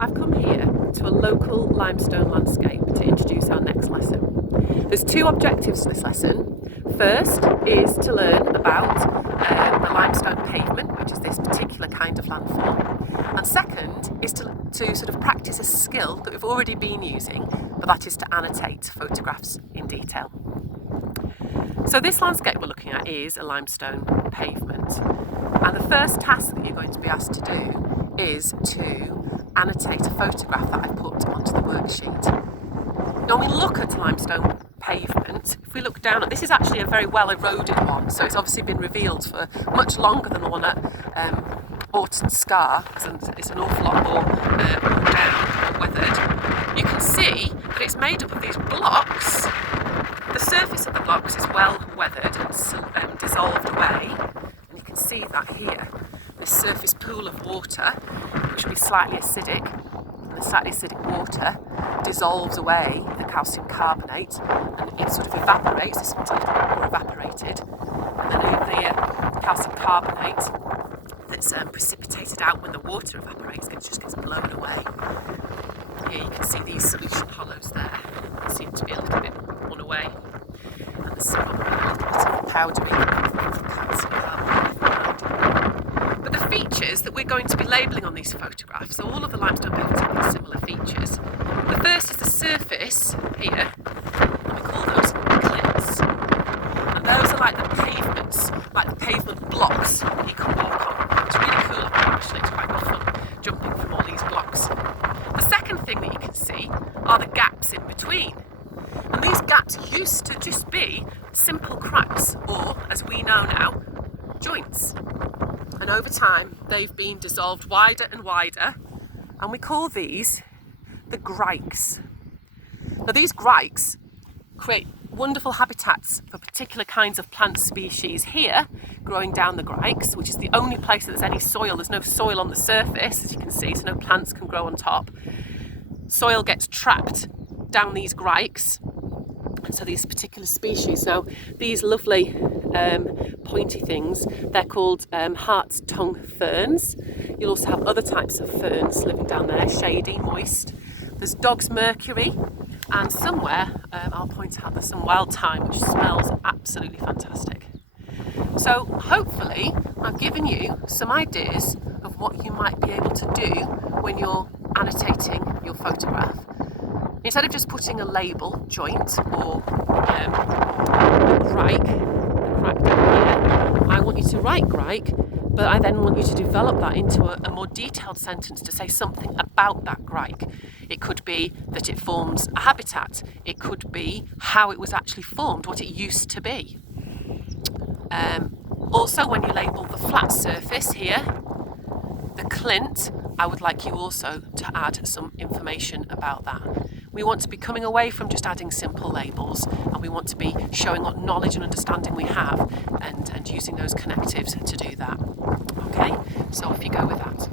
I've come here to a local limestone landscape to introduce our next lesson. There's two objectives to this lesson. First is to learn about the limestone pavement, which is this particular kind of landform. And second is to sort of practice a skill that we've already been using, but that is to annotate photographs in detail. So this landscape we're looking at is a limestone pavement. And the first task that you're going to be asked to do is to annotate a photograph that I've put onto the worksheet. Now when we look at limestone pavement, if we look down at this, is actually a very well eroded one, so it's obviously been revealed for much longer than the one at Orton Scar. It's an awful lot more worn down and weathered. You can see that it's made up of these blocks. The surface of the blocks is well weathered and dissolved away, and you can see that here. This surface pool of water, which will be slightly acidic, and the slightly acidic water dissolves away the calcium carbonate and it sort of evaporates. This one's a little bit more evaporated, and then the calcium carbonate that's precipitated out when the water evaporates just gets blown away. Here you can see these solution hollows there seem to be a little bit worn away, and there's some a little bit of powdery calcium carbonate. But the features that we're going to be labelling on these photographs, so all of the limestone pavements have similar features. The first is the surface here, and we call those clints. And those are like the pavements, like the pavement blocks that you can walk on. It's really cool up here actually, it's quite good fun jumping from all these blocks. The second thing that you can see are the gaps in between. And these gaps used to just be simple cracks, or as we know now, joints. And over time they've been dissolved wider and wider, and we call these the grikes. Now these grikes create wonderful habitats for particular kinds of plant species here growing down the grikes, which is the only place that there's any soil. There's no soil on the surface, as you can see, so no plants can grow on top. Soil gets trapped down these grikes, and so these particular species, now these lovely pointy things, they're called hart's tongue ferns. You'll also have other types of ferns living down there, shady, moist. There's dog's mercury, and somewhere I'll point out there's some wild thyme, which smells absolutely fantastic. So hopefully I've given you some ideas of what you might be able to do when you're annotating your photograph. Instead of just putting a label, joint, or grike down here, I want you to write grike, but I then want you to develop that into a more detailed sentence to say something about that grike. It could be that it forms a habitat. It could be how it was actually formed, what it used to be. Also, when you label the flat surface here, the clint, I would like you also to add some information about that. We want to be coming away from just adding simple labels, and we want to be showing what knowledge and understanding we have and using those connectives to do that. Okay, so off you go with that.